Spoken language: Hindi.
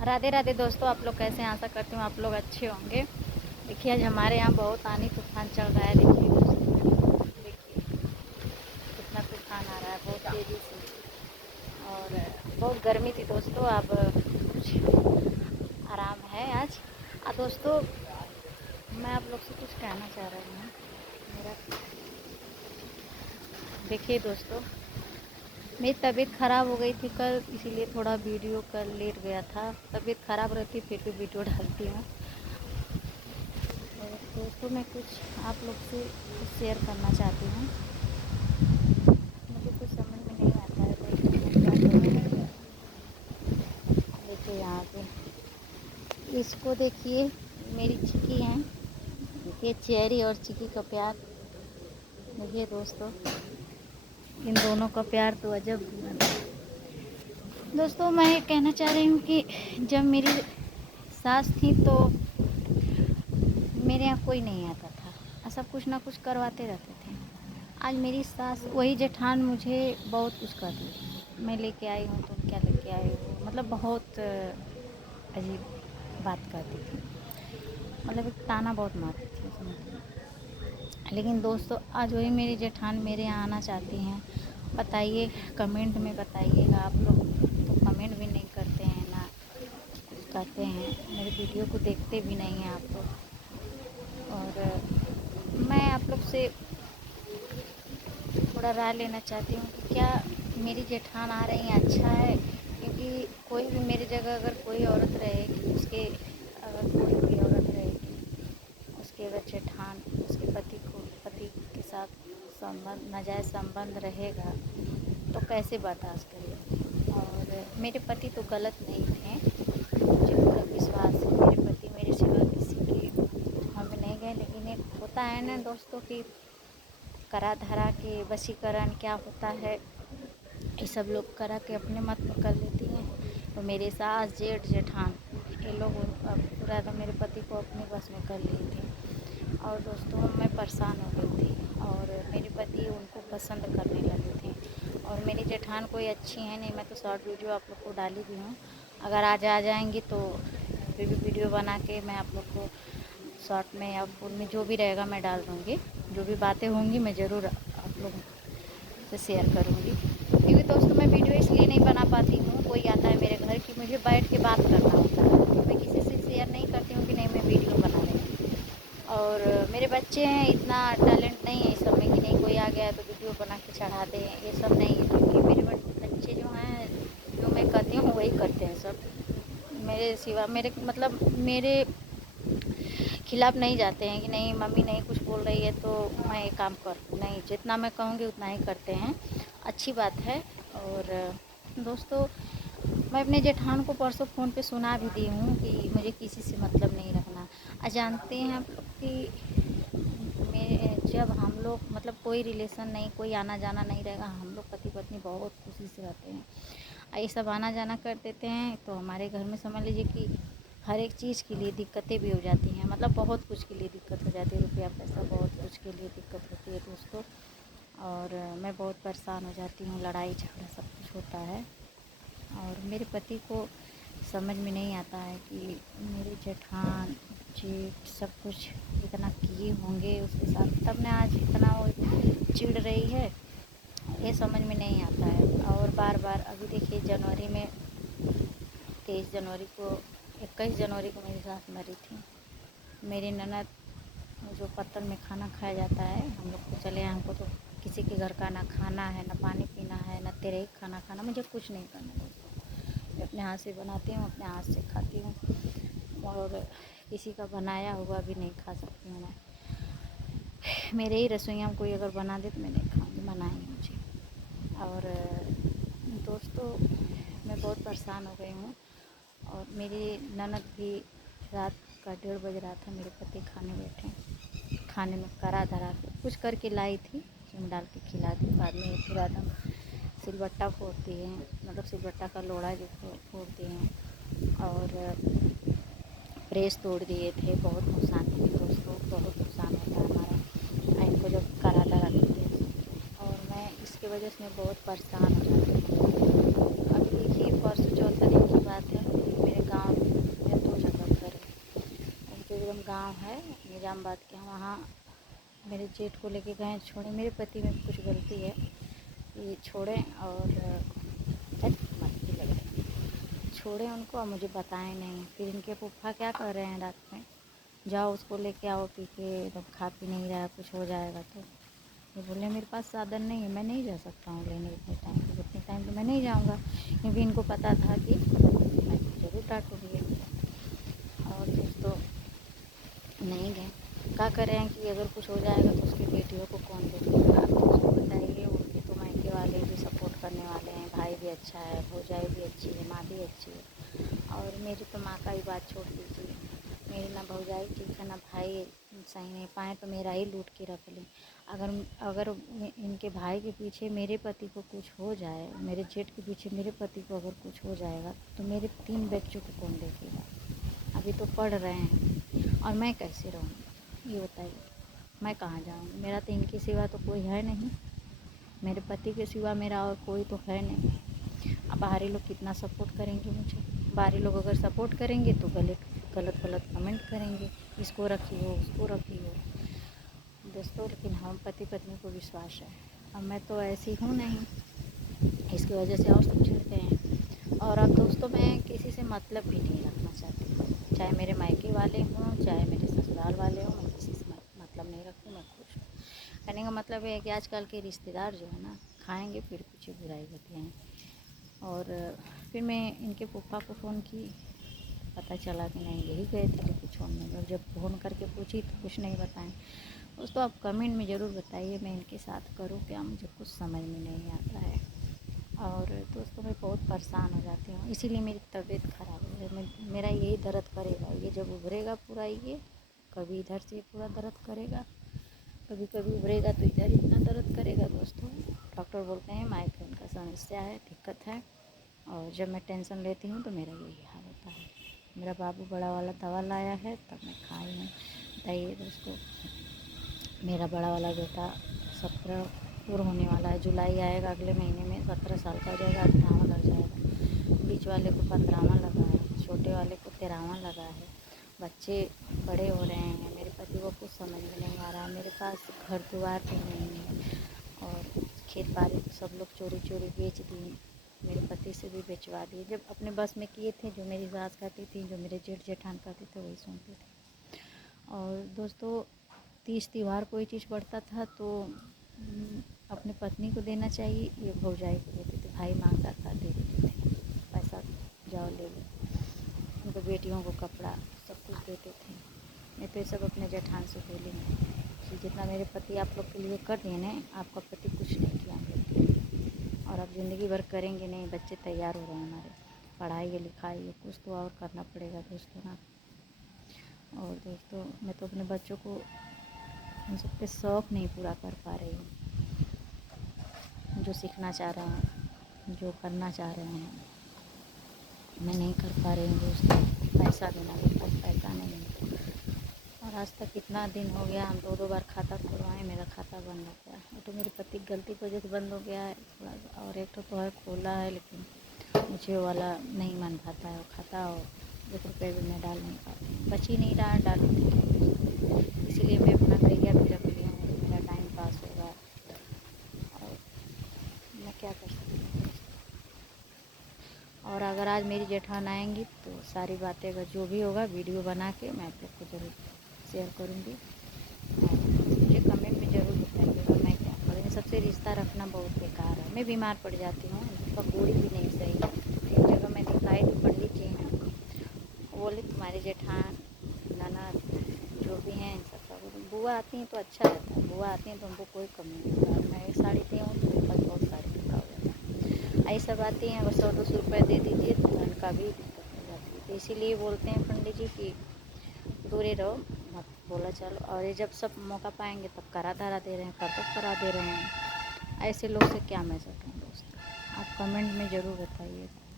राधे राधे दोस्तों, आप लोग कैसे हैं? आशा करती हूँ आप लोग अच्छे होंगे। देखिए आज हमारे यहाँ बहुत आंधी तूफान चल रहा है। देखिए दोस्तों, देखिए कितना तूफान आ रहा है बहुत तेज़ी से। और बहुत गर्मी थी दोस्तों, अब कुछ आराम है आज। दोस्तों, मैं आप लोग से कुछ कहना चाह रही हूँ। मेरा देखिए दोस्तों, मेरी तबीयत ख़राब हो गई थी कल, इसीलिए थोड़ा वीडियो कल लेट गया था। तबीयत ख़राब रहती फिर भी वीडियो डालती हूँ। और दोस्तों, मैं कुछ आप लोग से कुछ शेयर करना चाहती हूँ। मुझे कुछ समझ में नहीं आता है दोस्तों, मैं क्या करूँ। देखिए यहाँ पे इसको देखिए, मेरी चिकी हैं। देखिए चेरी और चिकी का प्यार। देखिए दोस्तों, इन दोनों का प्यार तो अजब है। दोस्तों, मैं ये कहना चाह रही हूँ कि जब मेरी सास थी तो मेरे यहाँ कोई नहीं आता था, सब कुछ ना कुछ करवाते रहते थे। आज मेरी सास वही जेठान मुझे बहुत कुछ कहती थी। मैं लेके आई हूँ, तुम क्या लेके आए हो, मतलब बहुत अजीब बात कहती थी। मतलब एक ताना बहुत मारती थी उसमें। लेकिन दोस्तों, आज वही मेरी जेठान मेरे यहाँ आना चाहती हैं। बताइए, कमेंट में बताइएगा। आप लोग तो कमेंट भी नहीं करते हैं ना कुछ कहते हैं, मेरे वीडियो को देखते भी नहीं हैं आप लोग। और मैं आप लोग से थोड़ा राय लेना चाहती हूँ कि क्या मेरी जेठान आ रही हैं अच्छा है? क्योंकि कोई भी मेरी जगह अगर कोई औरत रहेगी, उसके अगर कोई भी औरत रहेगी, उसके अगर जेठान उसके पति के साथ संबंध नाजायज़ संबंध रहेगा तो कैसे बर्दाश्त करेगी। और मेरे पति तो गलत नहीं थे, मुझे उनका विश्वास है। मेरे पति मेरे सिवा किसी के हमें नहीं गए। लेकिन एक होता है ना दोस्तों कि करा धरा के वशीकरण क्या होता है, ये सब लोग करा के अपने मत में कर लेती हैं। तो मेरे सास जेठ जेठान ये लोग पूरा एकदम मेरे पति को अपने बस में कर लिए थे। और दोस्तों, मैं परेशान हो गई थी और मेरे पति उनको पसंद करने लगे थे। और मेरी जेठान कोई अच्छी है नहीं। मैं तो शॉर्ट वीडियो आप लोग को डाली भी हूँ, अगर आज आ जाएंगी तो फिर भी वीडियो बना के मैं आप लोग को शॉर्ट में या फुल में जो भी रहेगा मैं डाल दूँगी। जो भी बातें होंगी मैं ज़रूर आप लोगों से शेयर करूँगी। क्योंकि दोस्तों, मैं वीडियो इसलिए नहीं बना पाती हूँ, कोई आता है मेरे घर की मुझे बैठ के बात करना होता है, तो मैं किसी से शेयर नहीं करती हूँ कि नहीं मैं वीडियो बना रही हूँ। और मेरे बच्चे हैं, इतना टैलेंट नहीं है इस सब में कि नहीं कोई आ गया है तो वीडियो बना के चढ़ा दें, ये सब नहीं है। क्योंकि मेरे बच्चे जो हैं, जो मैं कहती हूँ वही करते हैं सब। मेरे सिवा मेरे मतलब मेरे खिलाफ़ नहीं जाते हैं कि नहीं मम्मी नहीं कुछ बोल रही है तो मैं ये काम करूँ, नहीं, जितना मैं कहूँगी उतना ही करते हैं। अच्छी बात है। और दोस्तों, मैं अपने जेठान को परसों फ़ोन पे सुना भी दी हूँ कि मुझे किसी से मतलब नहीं रखना। जानते हैं आप लोग कि जब हम लोग मतलब कोई रिलेशन नहीं, कोई आना जाना नहीं रहेगा, हम लोग पति पत्नी बहुत खुशी से रहते हैं। ये सब आना जाना कर देते हैं तो हमारे घर में समझ लीजिए कि हर एक चीज़ के लिए दिक्कतें भी हो जाती हैं। मतलब बहुत कुछ के लिए दिक्कत हो जाती है, रुपया पैसा बहुत कुछ के लिए दिक्कत होती है दोस्तों। और मैं बहुत परेशान हो जाती हूँ, लड़ाई झगड़ा सब कुछ होता है। और मेरे पति को समझ में नहीं आता है कि मेरे जेठान जेठ सब कुछ इतना किए होंगे उसके साथ, तब ना आज इतना वो चिढ़ रही है, ये समझ में नहीं आता है। और बार बार अभी देखिए जनवरी में 23 जनवरी को 21 जनवरी को मेरी सास मरी थी। मेरी ननद जो पत्तल में खाना खाया जाता है, हम लोग को चले हमको तो किसी के घर का ना खाना है, ना पानी पीना है, ना तेरे ही खाना खाना, मुझे कुछ नहीं करना दोस्तों। मैं अपने हाथ से बनाती हूँ, अपने हाथ से खाती हूँ। और किसी का बनाया हुआ भी नहीं खा सकती हूँ मैं। मेरे ही रसोइयाँ कोई अगर बना दे तो मैं नहीं खाऊँगी, मना है मुझे। और दोस्तों, मैं बहुत परेशान हो गई हूँ। और मेरी ननद भी रात का 1:30 बज रहा था, मेरे पति खाने बैठे, खाने में करा धरा के कुछ करके लाई थी, उसमें डाल के खिला दी। बाद में पूरा एकदम सिलबट्टा फोड़ती हैं, मतलब सिलबट्टा का लोढ़ा जो फोड़ती हैं। और प्रेस तोड़ दिए थे, बहुत नुकसान हुए दोस्तों, बहुत नुकसान होता है हमारा इनको जब करा धरा देते हैं। और मैं इसके वजह से मैं बहुत परेशान हो जाती हूँ। अभी देखिए परसों 14 दिन की बात है, मेरे गांव गांव है निजामाबाद के, वहाँ मेरे जेठ को लेके गए छोड़े। मेरे पति में कुछ गलती है, ये छोड़े और मस्ती लग रही, छोड़े उनको और मुझे बताएं नहीं। फिर इनके पप्पा क्या कर रहे हैं रात में, जाओ उसको लेके आओ, पी के एकदम खा पी नहीं रहा, कुछ हो जाएगा तो। ये बोले मेरे पास साधन नहीं है, मैं नहीं जा सकता हूँ लेने इतने टाइम पे, इतने टाइम पे मैं नहीं जाऊँगा, क्योंकि इनको पता था कि मैं ज़रूर डांटूँगी। और दोस्तों नहीं गए, क्या करें कि अगर कुछ हो जाएगा तो उसकी बेटियों को कौन देखेगा। आप तो उसको बताइए, उनके तो मायके वाले भी सपोर्ट करने वाले हैं, भाई भी अच्छा है, भौजाई भी अच्छी है, माँ भी अच्छी है। और मेरी तो माँ का ही बात छोड़ दीजिए, मेरी ना भौजाई ठीक है ना भाई सही नहीं पाए तो मेरा ही लूट के रख लें। अगर अगर इनके भाई के पीछे मेरे पति को कुछ हो जाए, मेरे जेठ के पीछे मेरे पति को अगर कुछ हो जाएगा तो मेरे 3 बच्चों को कौन देखेगा। अभी तो पढ़ रहे हैं और मैं कैसे रहूँ ये बताइए, मैं कहाँ जाऊँ। मेरा तो इनके सिवा तो कोई है नहीं, मेरे पति के सिवा मेरा और कोई तो है नहीं। अब बाहरी लोग कितना सपोर्ट करेंगे मुझे, बाहरी लोग अगर सपोर्ट करेंगे तो गलत गलत गलत कमेंट करेंगे, इसको रखी हो उसको रखी हो दोस्तों। लेकिन हम पति पत्नी को विश्वास है, अब मैं तो ऐसी हूँ नहीं, इसकी वजह से और सब चिढ़ते हैं। और अब दोस्तों मैं किसी से मतलब भी नहीं रखना चाहती हूँ, चाहे मेरे मायके वाले हों चाहे मेरे ससुराल वाले हों, मैं किसी से मतलब नहीं रखूँ, मैं खुश हूँ। कहने का मतलब ये है कि आजकल के रिश्तेदार जो है ना, खाएंगे फिर पीछे बुराई बतियाएँ। और फिर मैं इनके पप्पा को फ़ोन की, पता चला कि नहीं यही गए थे लेके छोड़ने में। जब फ़ोन करके पूछी तो कुछ नहीं बताएं। दोस्तों आप कमेंट में ज़रूर बताइए मैं इनके साथ करूँ क्या, मुझे कुछ समझ में नहीं आता है। और दोस्तों मैं बहुत परेशान हो जाती हूँ, इसीलिए मेरी तबीयत ख़राब है। मेरा यही दर्द करेगा, ये जब उभरेगा पूरा, ये कभी इधर से पूरा दर्द करेगा, कभी कभी उभरेगा तो इधर इतना दर्द करेगा। दोस्तों डॉक्टर बोलते हैं माइग्रेन का समस्या है, दिक्कत है। और जब मैं टेंशन लेती हूँ तो मेरा यही हाल होता है। मेरा बाबू बड़ा वाला दवा लाया है तब मैं खाई हूँ। बताइए दोस्तों, मेरा बड़ा वाला बेटा 17 पूरा होने वाला है, जुलाई आएगा अगले महीने में, 17 साल का हो जाएगा, 18वां लग जाएगा। बीच वाले को 15वां लगा है, छोटे वाले को 13वां लगा है। बच्चे बड़े हो रहे हैं, मेरे पति को कुछ समझ में नहीं आ रहा है। मेरे पास घर द्वार भी नहीं है और खेत बाड़ी सब लोग चोरी चोरी बेच दिए, मेरे पति से भी बेचवा दिए। जब अपने बस में किए थे, जो मेरी सास कहती थी, जो मेरे जेठ जेठान कहते थे वही सुनते थे। और दोस्तों 30 त्यौहार कोई चीज़ बढ़ता था तो अपने पत्नी को देना चाहिए, ये भौजाई को देते थे, भाई मांगता था दे देते थे, पैसा जाओ ले लो। उनको बेटियों को कपड़ा सब कुछ देते थे। मैं तो ये सब अपने जेठान से बोलेंगे कि जितना मेरे पति आप लोग के लिए कर दिए ना, आपका पति कुछ नहीं किया मेरे लिए, और आप ज़िंदगी भर करेंगे नहीं। बच्चे तैयार हो रहे हैं हमारे, पढ़ाई लिखाई है, कुछ तो और करना पड़ेगा दोस्तों ना। और दोस्तों मैं तो अपने बच्चों को उन सब के शौक़ नहीं पूरा कर पा रही हूँ, जो सीखना चाह रहे हैं, जो करना चाह रहे हैं, मैं नहीं कर पा रही हूँ दोस्तों। पैसा देना मेरे पास पैसा नहीं है। और आज तक कितना दिन हो गया, हम 2-2 बार खाता खुलवाएँ, मेरा खाता बंद हो गया। वो तो मेरी पति की गलती की वजह से बंद हो गया है थोड़ा सा, और एक तो है खोला है, लेकिन मुझे वाला नहीं मन भाता है वो खाता, और 1 रुपये भी मैं डाल नहीं पाती हूँ, बच ही नहीं रहा है डालने के लिए। इसीलिए मैं अपना गैया भी रख ली हूँ, मेरा टाइम पास होगा। और मैं क्या कर सकती हूँ। और अगर आज मेरी जेठान आएंगी तो सारी बातें, अगर जो भी होगा वीडियो बना के मैं आप लोग को ज़रूर शेयर करूँगी। मुझे कमेंट में ज़रूर बताइएगा मैं क्या करूँ। सबसे रिश्ता रखना बहुत बेकार है। मैं बीमार पड़ जाती हूँ, उनका गोली भी नहीं सही है। एक जगह मैं दिखाई तो पंडित जी हैं, बोले तुम्हारे जेठान ननद जो भी हैं इन सब का, बुआ आती हैं तो अच्छा रहता है, बुआ आती हैं तो हमको कोई कमी नहीं होता है। मैं एक साड़ी दी हूँ तो मेरे पास बहुत साड़ी कपड़ा हो जाता है। ऐसी सब आती हैं, अगर 100-200 रुपये दे दीजिए तो उनका भी दिक्कत हो जाती है। तो इसीलिए बोलते हैं पंडित जी कि दूरी रहो, मत बोला चलो। और ये जब सब मौका पाएंगे तब करा धरा दे रहे हैं, करतब करा दे रहे हैं। ऐसे लोग से क्या मैं सकूँ दोस्तों, आप कमेंट में ज़रूर बताइएगा।